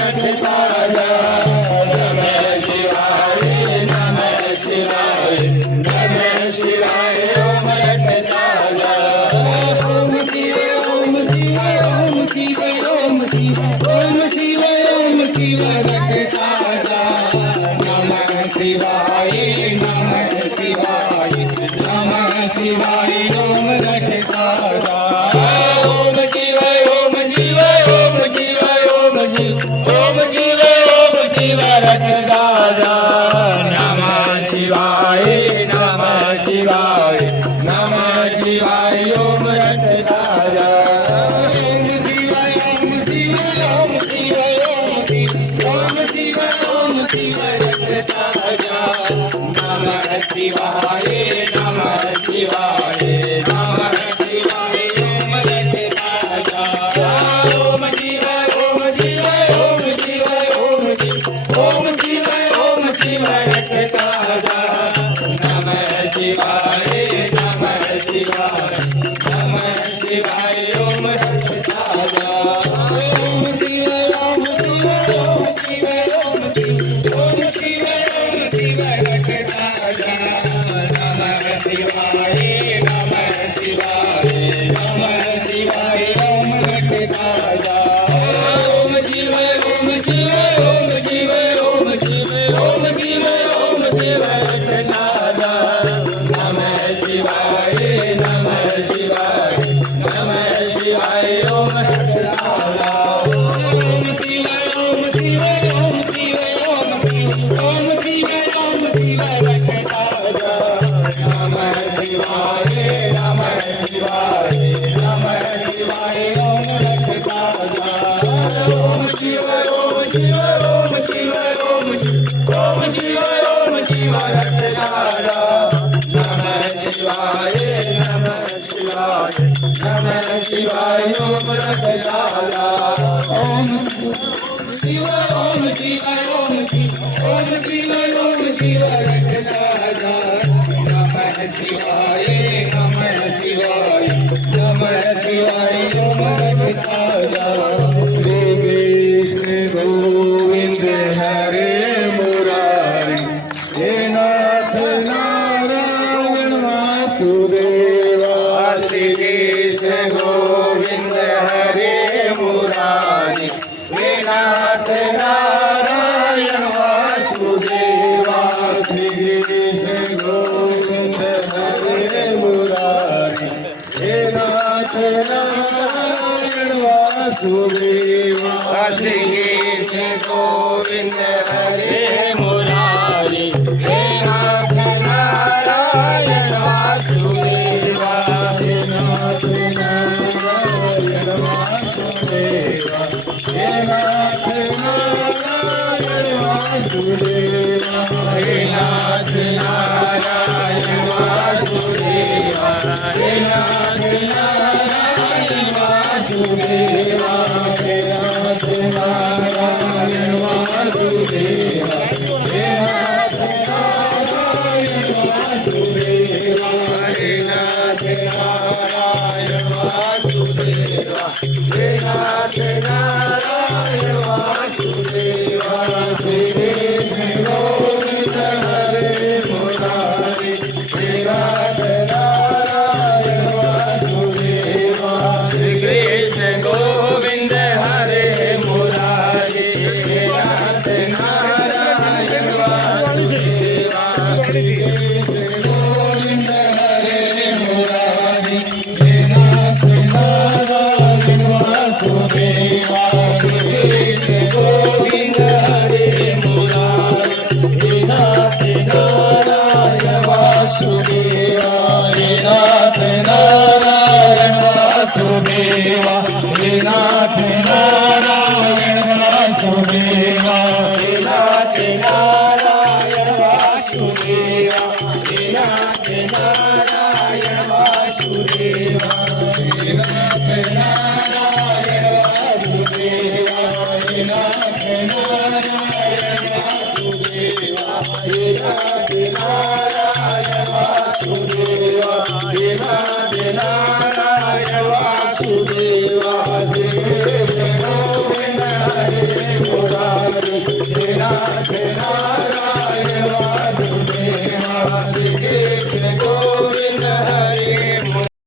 रखता जा नमः शिवाय नमः शिवाय नमः शिवाय ओम रखता जा ओम शिव ओम शिव ओम शिव ओम शिव ओम शिव ओम शिव रखता जा नमः शिवाय नमः शिवाय नमः शिवाय ओम रखता जा ओम शिव ओम शिव ओम शिव ओम शिव ओम शिव ओम शिव रखता जा नमः शिवाय नमः शिवाय नमः शिवाय ओम रखता जा ओम शिव ओम शिव ओम शिव ओम शिव ओम शिव रखता जा नमः शिवाय नमः शिवाय नमः शिवाय ओम रखता जा ओम शिव ओम शिव ओम शिव ओम शिव ओम शिव ओम शिव रखता जा नमः शिवाय नमः शिवाय नमः शिवाय ओम रखता जा ओम शिव ओम शिव ओम शिव ओम शिव ओम शिव ओम शिव रखता जा नमः शिवाय नमः शिवाय नमः शिवाय ओम रखता जा ओम शिव ओम शिव ओम शिव ओम शिव ओम शिव ओम शिव रखता जा नमः शिवाय नमः शिवाय नमः शिवाय ओम रखता जा ओम शिव ओम शिव ओम शिव ओम शिव ओम शिव ओम शिव रखता जा नमः शिवाय नमः शिवाय नमः शिवाय ओम रखता जा ओम शिव ओम शिव ओम शिव ओम शिव ओम शिव ओम शिव रखता जा नमः शिवाय नमः शिवाय नमः शिवाय ओम रखता जा ओम शिव ओम शिव ओम शिव ओम शिव ओम शिव रखता जा नमः शिवाय नमः शिवाय नमः शिवाय ओम रखता जा श्री कृष्ण गोविंद हरे मुरारी हे नाथ नारायण वासुदेवा श्री कृष्ण गोविंद हरे मुरारी हे नाथ नारायण वासुदेवा श्री कृष्ण गोविंद हरे मुरारी हे नाथ नारायण वासुदेवा श्री कृष्ण गोविंद हरे मुरारी हे नाथ नारायण वासुदेवा हे नाथ नारायण वासुदेवा हे नाथ नारायण वासुदेवा हे नाथ नारायण वासुदेवा हे नाथ नारायण वासुदेवा हे नाथ नारायण वासुदेवा हे नाथ नारायण वासुदेवा हे नाथ नारायण वासुदेवा हे नाथ नारायण वासुदेवा श्री कृष्ण गोविंद हरे मुरारी हे नाथ नारायण वासुदेवा श्री कृष्ण गोविंद हरे मुरारी हे नाथ नारायण वासुदेवा श्री कृष्ण गोविंद हरे मुरारी हे नाथ नारायण वासुदेवा श्री कृष्ण गोविंद हरे मुरारी हे नाथ नारायण वासुदेवा हे नाथ नारायण वासुदेवा हे नाथ नारायण वासुदेवा हे नाथ नारायण वासुदेवा हे नाथ नारायण वासुदेवा हे नाथ नारायण वासुदेवा हे नाथ नारायण वासुदेवा हे नाथ नारायण वासुदेवा हे नाथ नारायण वासुदेवा